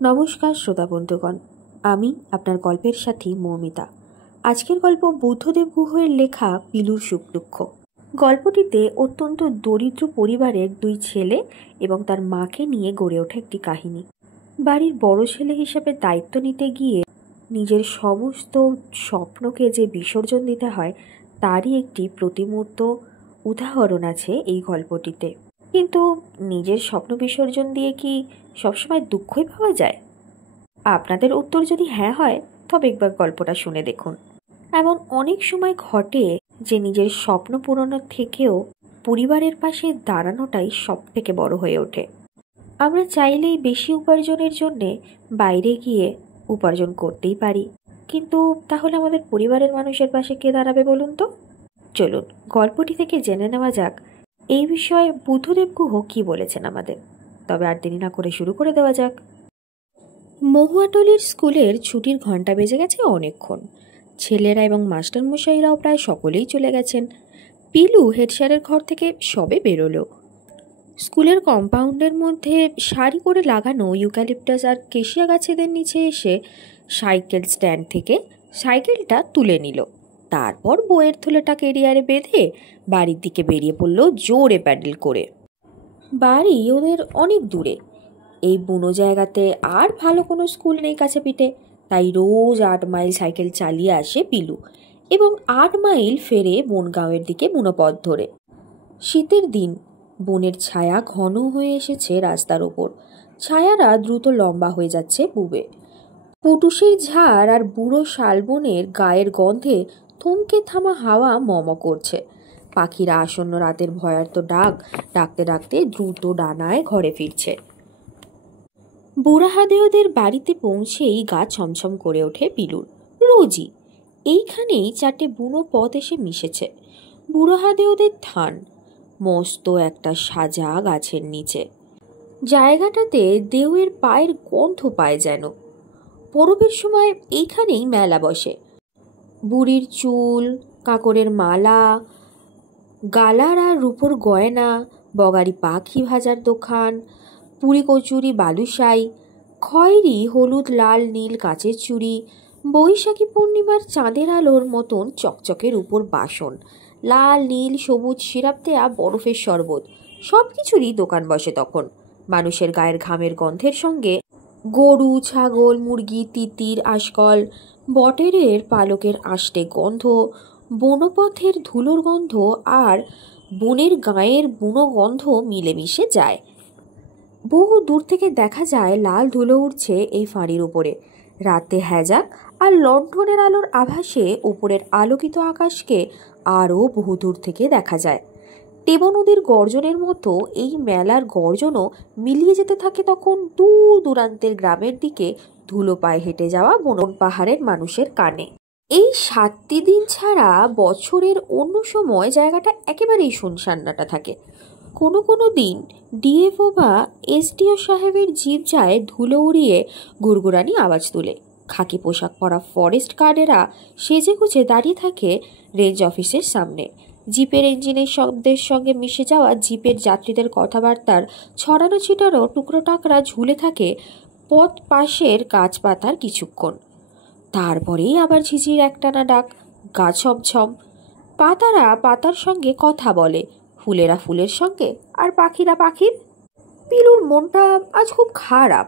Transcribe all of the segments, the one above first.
নমস্কার শ্রোতা বন্ধুগণ, আমি আপনার গল্পের সাথী মৌমিতা। আজকের গল্প বুদ্ধদেব গুহের লেখা পিলুর সুখ দুঃখ। গল্পটিতে অত্যন্ত দরিদ্র পরিবারের দুই ছেলে এবং তার মাকে নিয়ে গড়ে ওঠা একটি কাহিনী। বাড়ির বড় ছেলে হিসেবে দায়িত্ব নিতে গিয়ে নিজের সমস্ত স্বপ্নকে যে বিসর্জন দিতে হয় তারই একটি প্রতিমূর্ত উদাহরণ আছে এই গল্পটিতে। কিন্তু নিজের স্বপ্ন বিসর্জন দিয়ে কি সবসময় দুঃখই পাওয়া যায়? আপনাদের উত্তর যদি হ্যাঁ হয় তবে একবার গল্পটা শুনে দেখুন। এমন অনেক সময় ঘটে যে নিজের স্বপ্ন পূরণের থেকেও পরিবারের পাশে দাঁড়ানোটাই সব থেকে বড় হয়ে ওঠে। আমরা চাইলেই বেশি উপার্জনের জন্যে বাইরে গিয়ে উপার্জন করতেই পারি, কিন্তু তাহলে আমাদের পরিবারের মানুষের পাশে কে দাঁড়াবে বলুন তো? চলুন গল্পটি থেকে জেনে নেওয়া যাক এই বিষয়ে বুদ্ধদেব গুহ কি বলেছেন আমাদের। তবে আর দেরি না করে শুরু করে দেওয়া যাক। মহুয়াটলির স্কুলের ছুটির ঘন্টা বেজে গেছে অনেকক্ষণ। ছেলেরা এবং মাস্টারমশাইরাও প্রায় সকলেই চলে গেছেন। পিলু হেড স্যারের ঘর থেকে সবে বেরোলো। স্কুলের কম্পাউন্ডের মধ্যে সারি করে লাগানো ইউক্যালিপটাস আর কেশিয়া গাছেদের নিচে এসে সাইকেল স্ট্যান্ড থেকে সাইকেলটা তুলে নিল। তারপর বইয়ের থলেটা কেরিয়ারে বেঁধে বাড়ির দিকে বেরিয়ে পড়ল জোরে প্যাডেল করে। বাড়ি ওদের অনেক দূরে। এই বুনো জায়গাতে আর ভালো কোনো স্কুল নেই কাছে পিঠে, তাই রোজ 8 মাইল সাইকেল চালিয়ে আসে পিলু এবং 8 মাইল ফেরে বনগাঁওয়ের দিকে বুনো পথ ধরে। শীতের দিন, বনের ছায়া ঘন হয়ে এসেছে রাস্তার ওপর। ছায়ারা দ্রুত লম্বা হয়ে যাচ্ছে পূবে। পটুসের ঝাড় আর বুড়ো শালবনের গায়ের গন্ধে থমকে থামা হাওয়া মম করছে। পাখিরা আসন্ন রাতের ভয়ার্ত ডাক ডাকতে ডাকতে দ্রুত ডানায় ঘরে ফিরছে। বুড়াহাদেওদের বাড়িতে পৌঁছেই গা ছমছম করে ওঠে পিলুর। রোজই এইখানেই 4টে বুনো পথ এসে মিশেছে। বুড়াহাদেওদের থান, মস্ত একটা সাজা গাছের নিচে। জায়গাটাতে দেউয়ের পায়ের গন্ধ পায় যেন। পরবের সময় এইখানেই মেলা বসে। বুড়ির চুল, কাঁকড়ের মালা, গালার আর রূপোর গয়না, বগারি পাখি ভাজার দোকান, পুরি কচুরি বালুশাই, খয়েরি হলুদ লাল নীল কাঁচের চুড়ি, বৈশাখী পূর্ণিমার চাঁদের আলোর মতন চকচকের উপর বাসন, লাল নীল সবুজ সিরাপ দেয়া বরফের শরবত, সব কিছুরই দোকান বসে তখন। মানুষের গায়ের ঘামের গন্ধের সঙ্গে গরু, ছাগল, মুরগি, তিতির, আশকল, বটেরের পালকের আষ্টে গন্ধ, বনপথের ধুলোর গন্ধ আর বনের গায়ের বুনো গন্ধ মিলেমিশে যায়। বহু দূর থেকে দেখা যায় লাল ধুলো উঠছে এই ফাঁড়ির উপরে। রাতে হ্যাজাক আর লণ্ঠনের আলোর আভাসে উপরের আলোকিত আকাশকে আরও বহু দূর থেকে দেখা যায়। টেবো নদীর গর্জনের মতো এই মেলার গর্জনও মিলিয়ে যেতে থাকে তখন দূর দূরান্তের গ্রামের দিকে ধুলো পায়ে হেঁটে যাওয়া বন পাহাড়ের মানুষের কানে। এই 7টি দিন ছাড়া বছরের অন্য সময় জায়গাটা একেবারেই শুনশান্নাটা থাকে। কোনো কোনো দিন ডিএফও বা এসডিও সাহেবের জিপ যায় ধুলো উড়িয়ে গুড়গুড়ানি আওয়াজ তুলে। খাকি পোশাক পরা ফরেস্ট গার্ডেরা সেজে গুজে দাঁড়িয়ে থাকে রেঞ্জ অফিসের সামনে। জিপের ইঞ্জিনের শব্দের সঙ্গে মিশে যাওয়া জিপের যাত্রীদের কথাবার্তার ছড়ানো ছিটানো টুকরো টাকরা ঝুলে থাকে পথ পাশের গাছপাতার কিছুক্ষণ। তারপরেই আবার ঝিঝির একটানা ডাক, গা ছমছম। পাতারা পাতার সঙ্গে কথা বলে, ফুলেরা ফুলের সঙ্গে, আর পাখিরা পাখির। পিলুর মনটা আজ খুব খারাপ।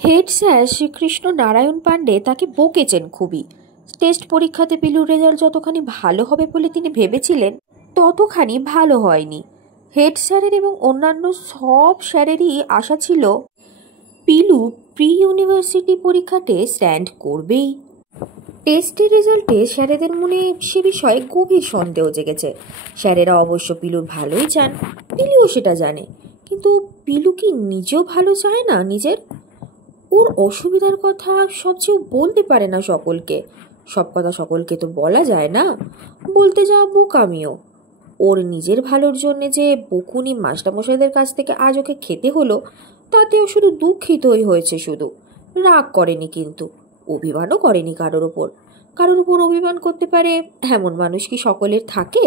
হেড স্যার শ্রীকৃষ্ণ নারায়ণ পাণ্ডে তাকে বকেছেন খুবই। টেস্ট পরীক্ষাতে পিলুর রেজাল্ট যতখানি ভালো হবে বলে তিনি ভেবেছিলেন ততখানি ভালো হয়নি। হেড স্যারের এবং অন্যান্য সব স্যারেরই আশা ছিল পিলু প্রি ইউনিভার্সিটি পরীক্ষাতে স্ট্যান্ড করবেই। টেস্টের রেজাল্টে স্যারেদের মনে সে বিষয়ে গভীর সন্দেহ জেগেছে। স্যারেরা অবশ্য পিলুর ভালোই চান, পিলুও সেটা জানে, কিন্তু পিলু কি নিজেও ভালো চায় না নিজের? ওর অসুবিধার কথা সবচেয়ে বলতে পারে না সকলকে। সব কথা সকলকে তো বলা যায় না, বলতে যাওয়া বোকামিও। ওর নিজের ভালোর জন্যে যে বকুনি মাস্টারমশাইদের কাছ থেকে আজ ওকে খেতে হলো তাতেও শুধু দুঃখিতই হয়েছে, শুধু রাগ করেনি, কিন্তু অভিমানও করেনি কারোর ওপর। কারোর উপর অভিমান করতে পারে এমন মানুষ কি সকলের থাকে?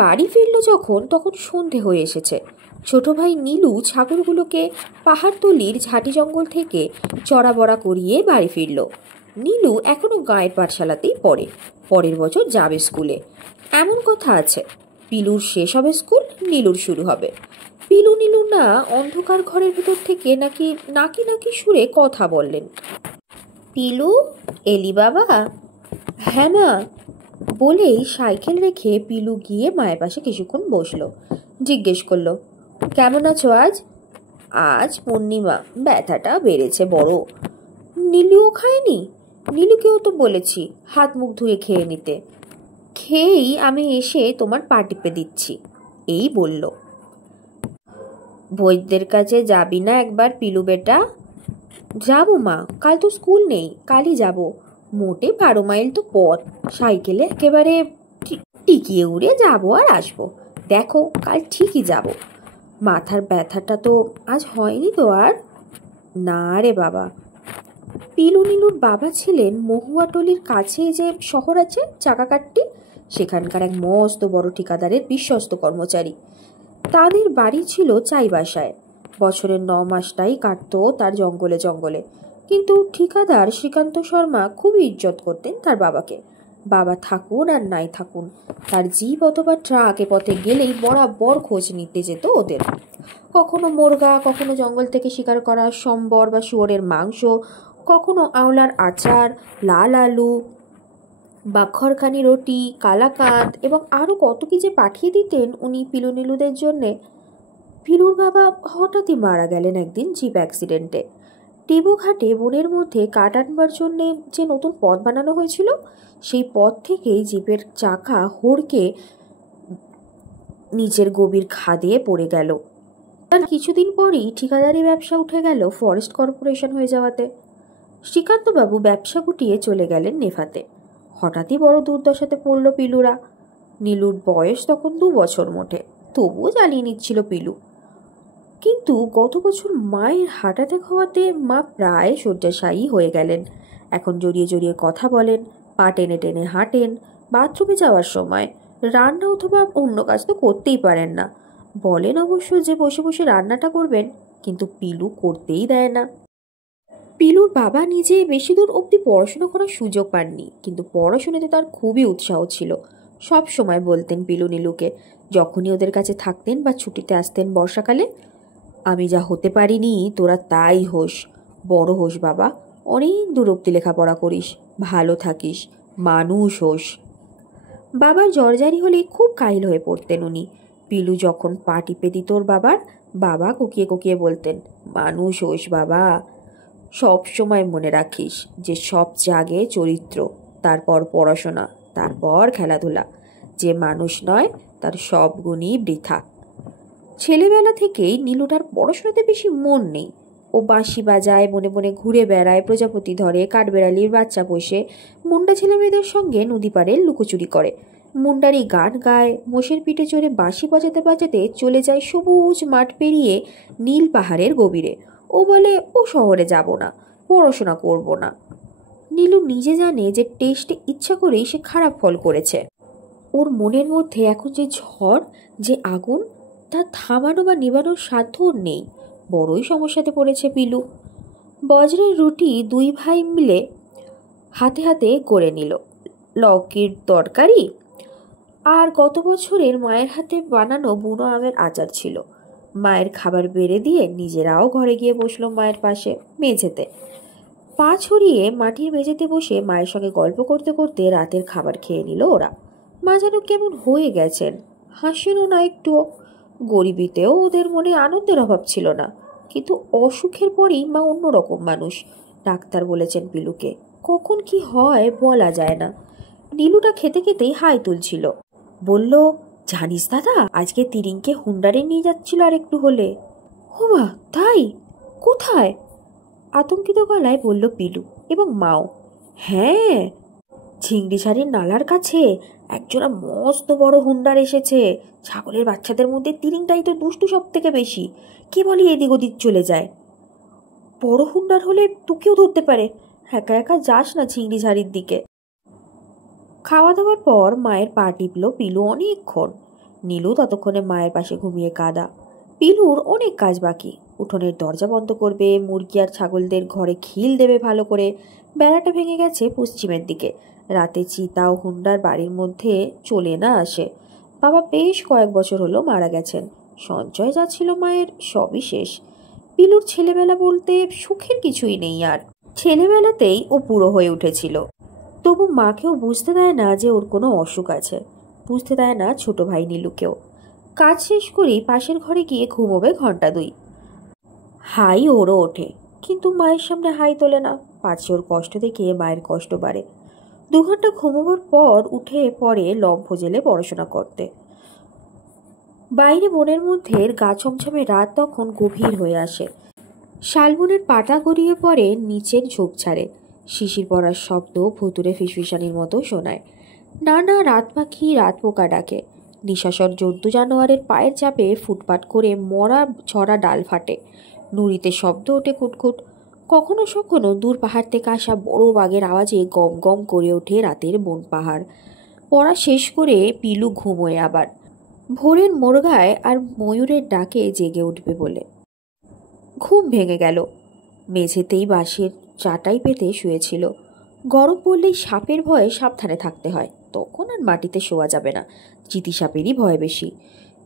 বাড়ি ফিরল যখন তখন সন্ধে হয়ে এসেছে। ছোট ভাই নীলু ছাগলগুলোকে পাহাড়তলির ঝাঁটি জঙ্গল থেকে চড়াবড়া করিয়ে বাড়ি ফিরল। নীলু এখনো গাঁয়ের পাঠশালাতেই পড়ে, পরের বছর যাবে স্কুলে। এমন কথা আছে, পিলুর শেষ হবে স্কুল, নীলুর শুরু হবে। পিলু নীলু না অন্ধকার ঘরের ভেতর থেকে নাকি নাকি নাকি সুরে কথা বললেন। পিলু, এলি বাবা? হ্যাঁ মা, বলেই সাইকেল রেখে পিলু গিয়ে মায়ের পাশে কিছুক্ষণ বসলো। জিজ্ঞেস করলো, কেমন আছো আজ? আজ পূর্ণিমা, ব্যথাটা বেড়েছে বড়। নীলুও খায়নি? নীলুকেও তো বলেছি হাত মুখ ধুয়ে খেয়ে নিতে। খেয়েই আমি এসে তোমার পা টিপে দিচ্ছি, এই বলল। বৈদ্যের কাছে যাবি না একবার পিলু বেটা? যাবো মা, কাল তো স্কুল নেই, কালই যাব। মোটে 12 মাইল তো পথ, সাইকেলে একেবারে টিকিয়ে উড়ে যাবো আর আসবো। দেখো কাল ঠিকই যাব। মাথার ব্যথাটা তো আজ হয়নি তো আর? না রে বাবা। পিলু নীলুর বাবা ছিলেন মহুয়াটলির কাছে যে শহর আছে চাকাকাট্টি, সেখানকার এক মস্ত বড় ঠিকাদারের বিশ্বস্ত কর্মচারী। তাদের বাড়ি ছিল চাইবাসায়। বছরের 9 মাসটাই কাটত তার জঙ্গলে জঙ্গলে। কিন্তু ঠিকাদার শ্রীকান্ত শর্মা খুবই ইজ্জত করতেন তার বাবাকে। বাবা থাকুন আর নাই থাকুন, তার জিপ অথবা ট্রাক এ পথে গেলেই বরাবর খোঁজ নিতে যেত ওদের। কখনো মুরগা, কখনো জঙ্গল থেকে শিকার করা সম্বর বা শুয়োরের মাংস, কখনো আওলার আচার, লাল আলু, বাখরখানি রুটি, কালাকাঁদ এবং আরও কত কি যে পাঠিয়ে দিতেন উনি পিলু নীলুদের জন্যে। পিলুর বাবা হঠাৎই মারা গেলেন একদিন জিপ অ্যাক্সিডেন্টে। টেবুঘাটে বনের মধ্যে কাঠ আনবার জন্যে যে নতুন পথ বানানো হয়েছিল, সেই পথ থেকেই জিপের চাকা হড়কে নিচের গভীর খাদে পড়ে গেল। তার কিছুদিন পরই ঠিকাদারি ব্যবসা উঠে গেল ফরেস্ট কর্পোরেশন হয়ে যাওয়াতে। শ্রীকান্তবাবু ব্যবসা গুটিয়ে চলে গেলেন নেভাতে। হঠাৎই বড় দুর্দশাতে পড়ল পিলুরা। নীলুর বয়স তখন 2 বছর মোটে, তবুও জ্বালিয়ে নিচ্ছিল পিলু। কিন্তু গত বছর মায়ের হার্ট অ্যাটাক হওয়াতে মা প্রায় শয্যাশায়ী হয়ে গেলেন। এখন জড়িয়ে জড়িয়ে কথা বলেন, পা টেনে টেনে হাঁটেন, বাথরুমে যাওয়ার সময় রান্না অথবা অন্য কাজ তো করতেই পারেন না। বলেন অবশ্য যে বসে বসে রান্নাটা করবেন, কিন্তু পিলু করতেই দেয় না। পিলুর বাবা নিজে বেশি দূর অবধি পড়াশোনা করার সুযোগ পাননি, কিন্তু পড়াশোনাতে তার খুবই উৎসাহ ছিল। সব সময় বলতেন পিলু নীলুকে, যখনই ওদের কাছে থাকতেন বা ছুটিতে আসতেন বর্ষাকালে, আমি যা হতে পারিনি তোরা তাই হোস, বড় হোস বাবা, অনেক দূর অবধি লেখাপড়া করিস, ভালো থাকিস, মানুষ হোস। বাবার জ্বরজারি হলে খুব কাইল হয়ে পড়তেন উনি। পিলু যখন পা টিপে দিত ওর বাবা কোকিয়ে কোকিয়ে বলতেন, মানুষ হোস বাবা। সব সময় মনে রাখিস যে সবচেয়ে আগে চরিত্র, তারপর পড়াশোনা, তারপর খেলাধুলা। যে মানুষ নয় তার সব গুণই বৃথা। ছেলেবেলা থেকেই নীলুটার পড়াশোনাতে বেশি মন নেই। ও বাঁশি বাজায়, বনে বনে ঘুরে বেড়ায়, প্রজাপতি ধরে, কাঠবেড়ালির বাচ্চা পোষে, মুন্ডা ছেলেমেয়েদের সঙ্গে নদী পাড়ে লুকোচুরি করে, মুন্ডারি গান গায়, মোষের পিঠে চড়ে বাঁশি বাজাতে বাজাতে চলে যায় সবুজ মাঠ পেরিয়ে নীল পাহাড়ের গভীরে। ও বলে ও শহরে যাব না, পড়াশোনা করব না। নীলু নিজে জানে যে টেস্টে ইচ্ছা করেই সে খারাপ ফল করেছে। ওর মনের মধ্যে এখন যে ঝড়, যে আগুন, তা থামানো বা নিবানোর সাধ্য ওর নেই। বড়ই সমস্যাতে পড়েছে পিলু। বজ্রের রুটি 2 ভাই মিলে হাতে হাতে করে নিল। লৌকির তরকারি আর গত বছরের মায়ের হাতে বানানো বুনো আমের আচার ছিল। মায়ের খাবার বেড়ে দিয়ে নিজেরাও ঘরে গিয়ে বসলো মায়ের পাশে মেঝেতে। পা ছড়িয়ে মাটির মেঝেতে বসে মায়ের সঙ্গে গল্প করতে করতে রাতের খাবার খেয়ে নিল ওরা। মা যেন কেমন হয়ে গেছেন, হাসেনও না একটুও। গরিবিতেও ওদের মনে আনন্দের অভাব ছিল না, কিন্তু অসুখের পরেই মা অন্যরকম মানুষ। ডাক্তার বলেছেন পিলুকে, কখন কি হয় বলা যায় না। নীলুটা খেতে খেতেই হাই তুলছিল। বলল, জানিস দাদা, আজকে তিরিংকে হুন্ডারে নিয়ে যাচ্ছিল আর একটু হলে। হোমা, তাই? কোথায়? আতঙ্কিত গলায় বলল পিলু এবং মাও। হ্যাঁ, ঝিংড়িঝাড়ির নালার কাছে একজোড়া মস্ত বড় হুন্ডার এসেছে। ছাগলের বাচ্চাদের মধ্যে তিরিংটাই তো দুষ্টু সব থেকে বেশি, কি বলি এদিক ওদিক চলে যায়। বড় হুন্ডার হলে তোকেও ধরতে পারে, একা একা যাস না ঝিংড়িঝাড়ির দিকে। খাওয়া দাওয়ার পর মায়ের পা টিপল পিলু অনেকক্ষণ। নীলু ততক্ষণে মায়ের পাশে ঘুমিয়ে কাঁদা। পিলুর অনেক কাজ বাকি। উঠোনের দরজা বন্ধ করবে, মুরগি আর ছাগলদের ঘরে খিল দেবে ভালো করে। বেড়াটা ভেঙে গেছে পশ্চিমের দিকে। রাতে চিতা ও হুন্ডার বাড়ির মধ্যে চলে না আসে। বাবা বেশ কয়েক বছর হলো মারা গেছেন। সঞ্চয় যা ছিল মায়ের সবই শেষ। পিলুর ছেলেবেলা বলতে সুখের কিছুই নেই আর। ছেলেবেলাতেই ও বুড়ো হয়ে উঠেছিল, তবু মাকেও বুঝতে দেয় না যে ওর কোনো অসুখ আছে। বুঝতে দেয় না ছোট ভাই নীলুকেও। কাজ শেষ করেই পাশের ঘরে গিয়ে ঘুমোবে ঘন্টা দুই। হাই ওরও ওঠে, কিন্তু মায়ের সামনে হাই তোলে না। পাছে ওর কষ্ট দেখে মায়ের কষ্ট বাড়ে। 2 ঘন্টা ঘুমোবার পর উঠে পড়ে লম্ফ জেলে পড়াশোনা করতে। বাইরে বনের মধ্যে গা ছমছমে রাত তখন গভীর হয়ে আসে। শালবনের পাতা গড়িয়ে পড়ে নিচের ঝোপ ছাড়ে। শিশির পড়ার শব্দ ভুতুরে ফিসফিসানির মতো শোনায়। নানা রাত পাখি রাত পোকা ডাকে। নিশাসর জন্তু জানোয়ারের পায়ের চাপে ফুটপাট করে মরা ছড়া ডাল ফাটে। নুড়িতে শব্দ ওঠে কুটকুট। কখনো সখনো দূর পাহাড় থেকে আসা বড় বাঘের আওয়াজে গম গম করে ওঠে রাতের বন পাহাড়। পড়া শেষ করে পিলু ঘুমোয় আবার, ভোরের মোরগায় আর ময়ূরের ডাকে জেগে উঠবে বলে। ঘুম ভেঙে গেল। মেঝেতেই বাঁশের চাটাই পেতে শুয়েছিল। গরম পড়লেই সাপের ভয়ে সাবধানে থাকতে হয়, তখন আর মাটিতে শোয়া যাবে না। চিতি সাপেরই ভয় বেশি।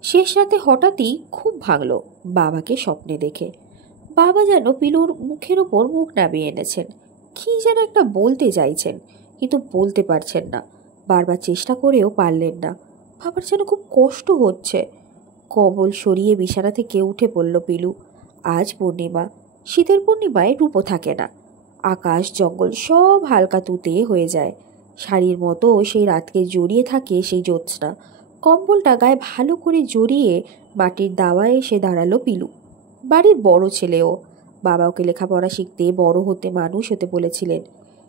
শেষ রাতে হঠাৎই খুব ভাঙল বাবাকে স্বপ্নে দেখে। বাবা যেন পিলুর মুখের ওপর মুখ নামিয়ে এনেছেন। কি যেন একটা বলতে চাইছেন, কিন্তু বলতে পারছেন না। বারবার চেষ্টা করেও পারলেন না। বাবার যেন খুব কষ্ট হচ্ছে। কবল সরিয়ে বিছানা থেকে উঠে পড়ল পিলু। আজ পূর্ণিমা। শীতের পূর্ণিমায় রূপো থাকে না। আকাশ জঙ্গল সব হালকা তুতে হয়ে যায়। শাড়ির মতো সেই রাতকে জড়িয়ে থাকে সেই জ্যোৎস্না। কম্বলটা গায়ে ভালো করে জড়িয়ে মাটির দাওয়ায় এসে দাঁড়ালো পিলু। বাড়ির বড় ছেলেও। বাবা ওকে লেখাপড়া শিখতে, বড় হতে, মানুষ হতে বলেছিলেন।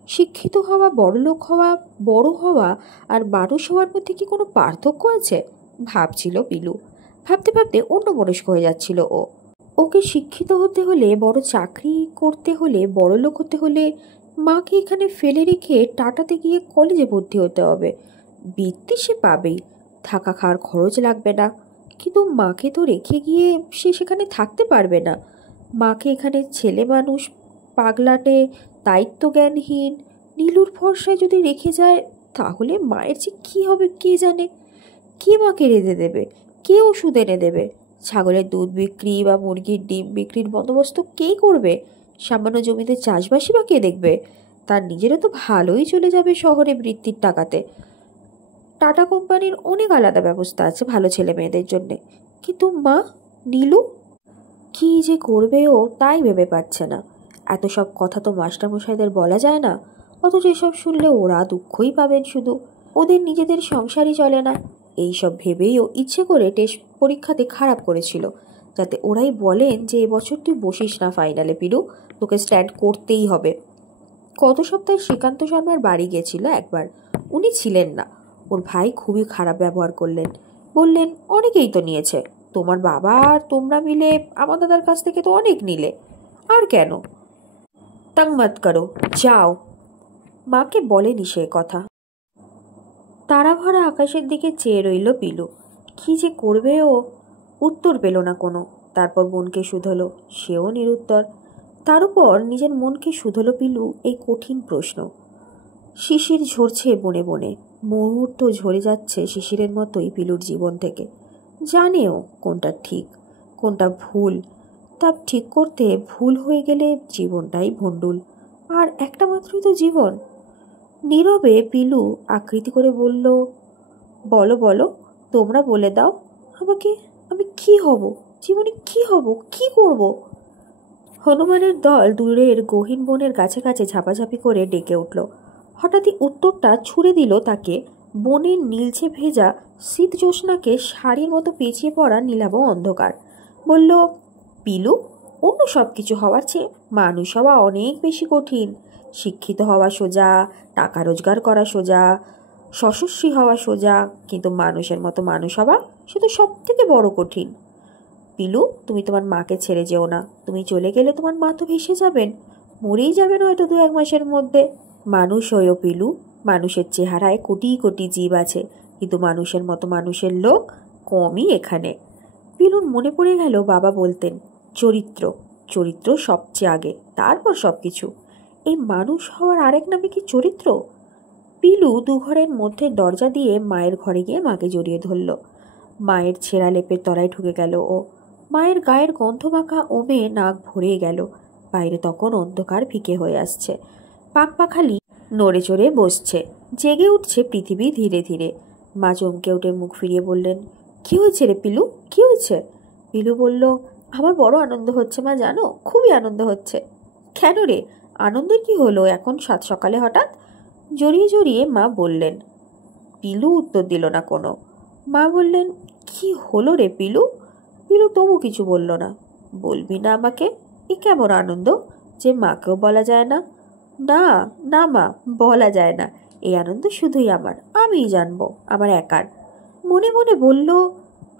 শিক্ষিত হওয়া, বড়লোক হওয়া, বড় হওয়া আর মানুষ হওয়ার মধ্যে কি কোনো পার্থক্য আছে ভাবছিল পিলু। ভাবতে ভাবতে অন্যমনস্ক হয়ে যাচ্ছিল ও। ওকে শিক্ষিত হতে হলে, বড় চাকরি করতে হলে, বড় লোক হতে হলে মাকে এখানে ফেলে রেখে টাটাতে গিয়ে কলেজে ভর্তি হতে হবে। বৃত্তি সে পাবেই, থাকা খাওয়ার খরচ লাগবে না। কিন্তু মাকে তো রেখে গিয়ে সে সেখানে থাকতে পারবে না। মাকে এখানে ছেলে মানুষ, পাগলাটে, দায়িত্বজ্ঞানহীন, নীলুর ভরসায় যদি রেখে যায়, তাহলে মায়ের যে কী হবে কে জানে। কে মাকে রেঁধে দেবে, কে ওষুধ এনে দেবে? ছাগলের দুধ বিক্রি বা মুরগির ডিম বিক্রির বন্দোবস্ত কে করবে? সামান্য জমিতে চাষবাসই বা কে দেখবে? তার নিজেরও তো ভালোই চলে যাবে শহরে বৃত্তির টাকাতে। টাটা কোম্পানির অনেক আলাদা ব্যবস্থা আছে ভালো ছেলে মেয়েদের জন্যে। কিন্তু মা, নীলু কি যে করবে ও তাই ভেবে পাচ্ছে না। এত সব কথা তো মাস্টারমশাইদের বলা যায় না, অথচ এসব শুনলে ওরা দুঃখই পাবেন শুধু। ওদের নিজেদের সংসারই চলে না। এইসব ভেবেই ও ইচ্ছে করে টেস্ট পরীক্ষাতে খারাপ করেছিল, যাতে ওরাই বলেন যে এবছর তুই বসিস না ফাইনালে পিলু, তোকে স্ট্যান্ড করতেই হবে। গত সপ্তাহে শ্রীকান্ত শর্মার বাড়ি গেছিল একবার। উনি ছিলেন না। ওর ভাই খুবই খারাপ ব্যবহার করলেন। বললেন অনেকেই তো নিয়েছে, তোমার বাবা আর তোমরা মিলে আমার দাদার কাছ থেকে তো অনেক নিলে, আর কেন? তাং মত করো, যাও। মাকে বলেনি সে কথা। তারা ভরা আকাশের দিকে চেয়ে রইল পিলু। কি যে করবে ও? উত্তর পেল না কোনো। তারপর মনকে শুধলো, সেও নিরুত্তর। তার উপর নিজের মনকে শুধলো পিলু এই কঠিন প্রশ্ন। শিশির ঝরছে বনে বনে, মুহূর্ত ঝরে যাচ্ছে শিশিরের মতোই পিলুর জীবন থেকে। জানেও কোনটা ঠিক কোনটা ভুল। তা ঠিক করতে ভুল হয়ে গেলে জীবনটাই ভণ্ডুল। আর একটা মাত্রই তো জীবন। নীরবে পিলু আকৃতি করে বলল, বলো বলো, তোমরা বলে দাও আমাকে, আমি কি হব? জীবনে কি হব, কি করব? হনুমানের দল দূরের গহীন বনের কাছে কাছে ঝাপাঝাপি করে ডেকে উঠল। হঠাৎই উত্তরটা ছুড়ে দিল তাকে বনের নীলচে ভেজা শীত জ্যোৎস্নাকে শাড়ির মতো পেঁচিয়ে পড়া নীলাভ অন্ধকার। বলল, পিলু, অন্য সব কিছু হওয়ার চেয়ে মানুষ হওয়া অনেক বেশি কঠিন। শিক্ষিত হওয়া সোজা, টাকা রোজগার করা সোজা, যশস্বী হওয়া সোজা, কিন্তু মানুষের মতো মানুষ হওয়া সে তো সব থেকে বড় কঠিন। পিলু, তুমি তোমার মাকে ছেড়ে যেও না। তুমি চলে গেলে তোমার মা তো ভেসে যাবেন, মরেই যাবেন হয়তো 2-1 মাসের মধ্যে। মানুষ হয়েও পিলু, মানুষের চেহারায় কোটি কোটি জীব আছে, কিন্তু মানুষের মতো মানুষের লোক কমই এখানে। পিলুর মনে পড়ে গেল বাবা বলতেন, চরিত্র চরিত্র সবচেয়ে আগে, তারপর সব কিছু। এই মানুষ হওয়ার আরেক নামে কি চরিত্র? পিলু দুঘরের মধ্যে দরজা দিয়ে মায়ের ঘরে গিয়ে মাকে জড়িয়ে ধরল। মায়ের ছেঁড়া লেপের তলায় ঢুকে গেল ও। মায়ের গায়ের গন্ধ মাখা ওমে নাক ভরে গেল। বাইরে তখন অন্ধকার ফিকে হয়ে আসছে। পাখপাখালি নড়ে চড়ে বসছে। জেগে উঠছে পৃথিবী ধীরে ধীরে। মা চমকে উঠে মুখ ফিরিয়ে বললেন, কি হয়েছে রে পিলু, কি হয়েছে? পিলু বলল, আমার বড় আনন্দ হচ্ছে মা, জানো, খুবই আনন্দ হচ্ছে। কেন রে, আনন্দের কি হলো এখন সাত সকালে হঠাৎ? জড়িয়ে জড়িয়ে মা বললেন। পিলু উত্তর দিল না কোনো। মা বললেন, কি হলো রে পিলু? পিলু তবু কিছু বলল না। বলবি না আমাকে? এ কেমন আনন্দ যে মাকেও বলা যায় না? না না মা, বলা যায় না। এই আনন্দ শুধুই আমার, আমিই জানবো, আমার একার। মনে মনে বলল,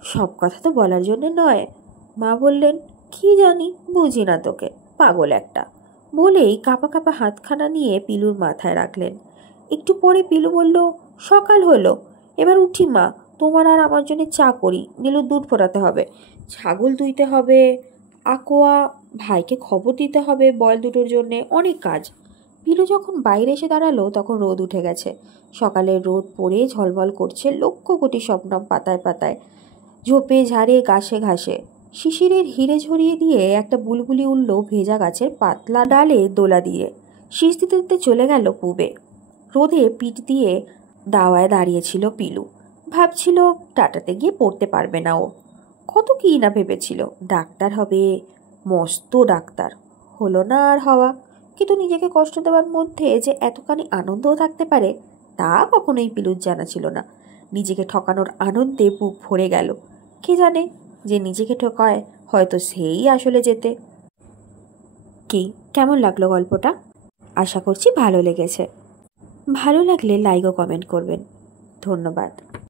সব কথা তো বলার জন্যে নয়। মা বললেন, কি জানি, বুঝি না তোকে, পাগল একটা। বলেই কাঁপা কাঁপা হাতখানা নিয়ে পিলুর মাথায় রাখলেন। একটু পরে পিলু বলল, সকাল হলো, এবার উঠি মা, তোমার আর আমার জন্য চা করি, নীলুর দুধ ফোটাতে হবে, ছাগল দুইতে হবে, আকোয়া ভাইকে খবর দিতে হবে বল দুটোর জন্যে, অনেক কাজ। পিলু যখন বাইরে এসে দাঁড়ালো তখন রোদ উঠে গেছে। সকালের রোদ পড়ে ঝলমল করছে লক্ষ কোটি স্বপ্নম পাতায় পাতায়, ঝোপে ঝাড়ে ঘাসে ঘাসে। শিশিরের হিরে ঝরিয়ে দিয়ে একটা বুলবুলি উঠল ভেজা গাছের পাতলা ডালে দোলা দিয়ে। শীষ দিতে দিতে চলে গেল পুবে। রোদে পিঠ দিয়ে দাওয়ায় দাঁড়িয়েছিল পিলু। ভাবছিল টাটাতে গিয়ে পড়তে পারবে না ও। কত কী না ভেবেছিল, ডাক্তার হবে, মস্ত ডাক্তার। হলো না আর হওয়া। কিন্তু নিজেকে কষ্ট দেওয়ার মধ্যে যে এতখানি আনন্দও থাকতে পারে তা কখনোই পিলুর জানা ছিল না। নিজেকে ঠকানোর আনন্দে বুক ভরে গেল। কে জানে, যে নিজেকে ঠকায় হয়তো সেই আসলে যেতে। কি কেমন লাগলো গল্পটা? আশা করছি ভালো লেগেছে। ভালো লাগলে লাইক ও কমেন্ট করবেন। ধন্যবাদ।